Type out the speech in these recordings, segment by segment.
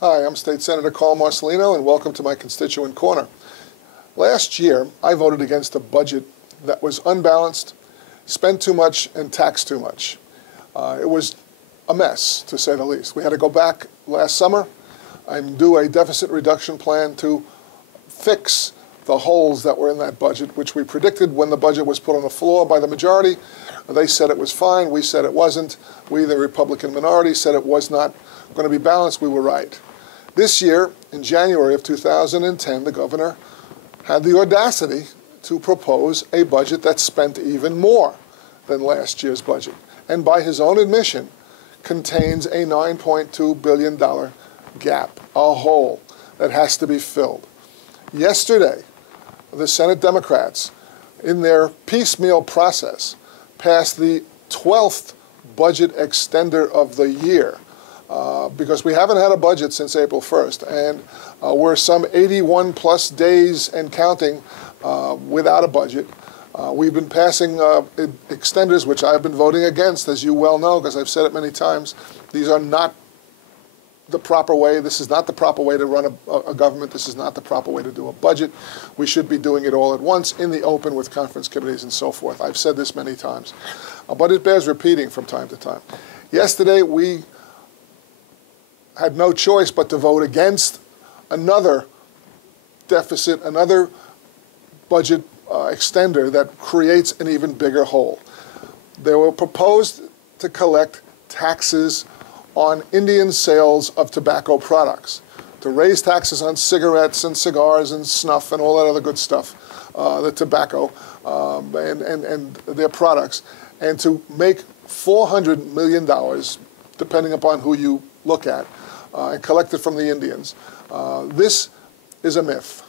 Hi, I'm State Senator Carl Marcellino, and welcome to my constituent corner. Last year, I voted against a budget that was unbalanced, spent too much, and taxed too much. It was a mess, to say the least. We had to go back last summer and do a deficit reduction plan to fix the holes that were in that budget, which we predicted when the budget was put on the floor by the majority. They said it was fine. We said it wasn't. We, the Republican minority, said it was not going to be balanced. We were right. This year, in January of 2010, the governor had the audacity to propose a budget that spent even more than last year's budget, and by his own admission, contains a $9.2 billion gap, a hole that has to be filled. Yesterday, the Senate Democrats, in their piecemeal process, passed the 12th budget extender of the year, because we haven't had a budget since April 1st, and we're some 81 plus days and counting without a budget. We've been passing extenders, which I've been voting against, as you well know, because I've said it many times. These are not the proper way. This is not the proper way to run a government. This is not the proper way to do a budget. We should be doing it all at once in the open with conference committees and so forth. I've said this many times, but it bears repeating from time to time. Yesterday, we had no choice but to vote against another deficit, another budget extender that creates an even bigger hole. They were proposed to collect taxes on Indian sales of tobacco products, to raise taxes on cigarettes and cigars and snuff and all that other good stuff, the tobacco and their products, and to make $400 million, depending upon who you look at, and collect it from the Indians. This is a myth.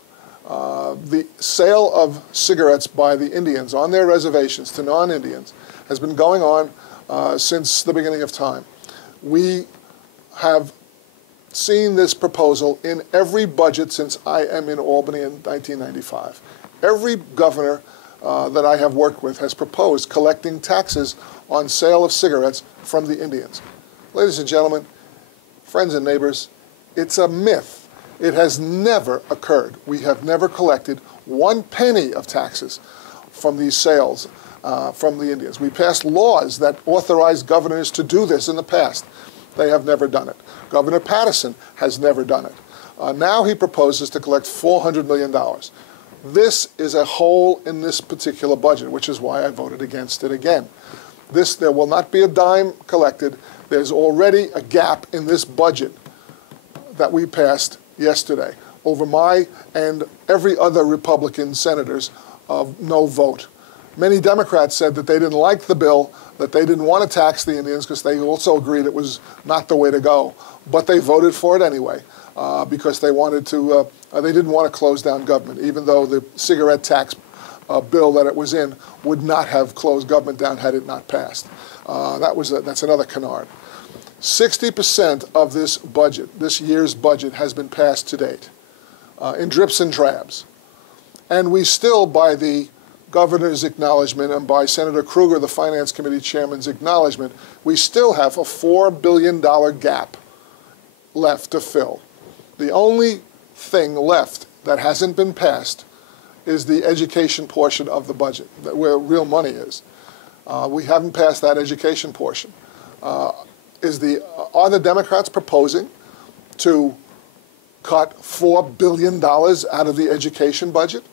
The sale of cigarettes by the Indians on their reservations to non-Indians has been going on since the beginning of time. We have seen this proposal in every budget since I am in Albany in 1995. Every governor that I have worked with has proposed collecting taxes on sale of cigarettes from the Indians. Ladies and gentlemen, friends and neighbors, it's a myth. It has never occurred. We have never collected 1 penny of taxes from these sales from the Indians. We passed laws that authorized governors to do this in the past. They have never done it. Governor Patterson has never done it. Now he proposes to collect $400 million. This is a hole in this particular budget, which is why I voted against it again. There will not be a dime collected. There's already a gap in this budget that we passed yesterday over my and every other Republican senator's no vote. Many Democrats said that they didn't like the bill, that they didn't want to tax the Indians because they also agreed it was not the way to go. But they voted for it anyway because they wanted to, they didn't want to close down government, even though the cigarette tax bill that it was in would not have closed government down had it not passed. That's another canard. 60% of this budget, this year's budget, has been passed to date in drips and drabs. And we still, by the governor's acknowledgement and by Senator Kruger, the Finance Committee Chairman's acknowledgement, we still have a $4 billion gap left to fill. The only thing left that hasn't been passed is the education portion of the budget, where real money is. We haven't passed that education portion. Are the Democrats proposing to cut $4 billion out of the education budget?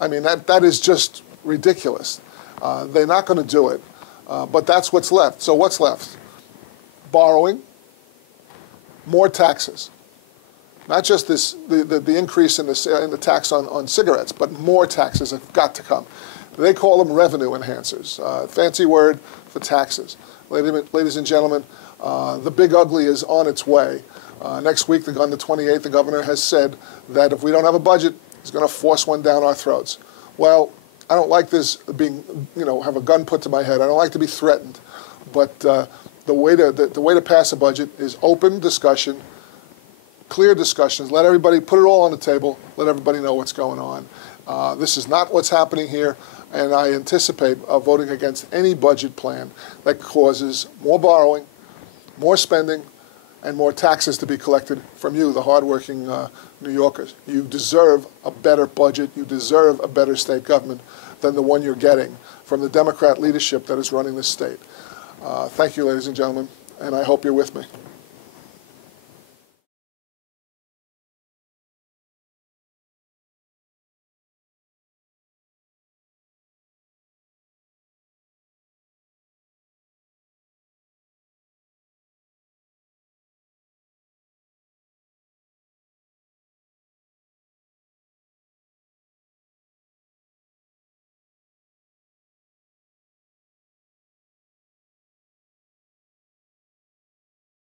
I mean, that is just ridiculous. They're not going to do it, but that's what's left. So what's left? Borrowing, more taxes. Not just the increase in the tax on cigarettes, but more taxes have got to come. They call them revenue enhancers, fancy word for taxes. Ladies and gentlemen, the big ugly is on its way. Next week, on the 28th, the governor has said that if we don't have a budget, he's going to force one down our throats. Well, I don't like this being, have a gun put to my head. I don't like to be threatened. But the way to pass a budget is open discussion, clear discussions. Let everybody put it all on the table. Let everybody know what's going on. This is not what's happening here, and I anticipate voting against any budget plan that causes more borrowing, more spending, and more taxes to be collected from you, the hardworking New Yorkers. You deserve a better budget. You deserve a better state government than the one you're getting from the Democrat leadership that is running this state. Thank you, ladies and gentlemen, and I hope you're with me.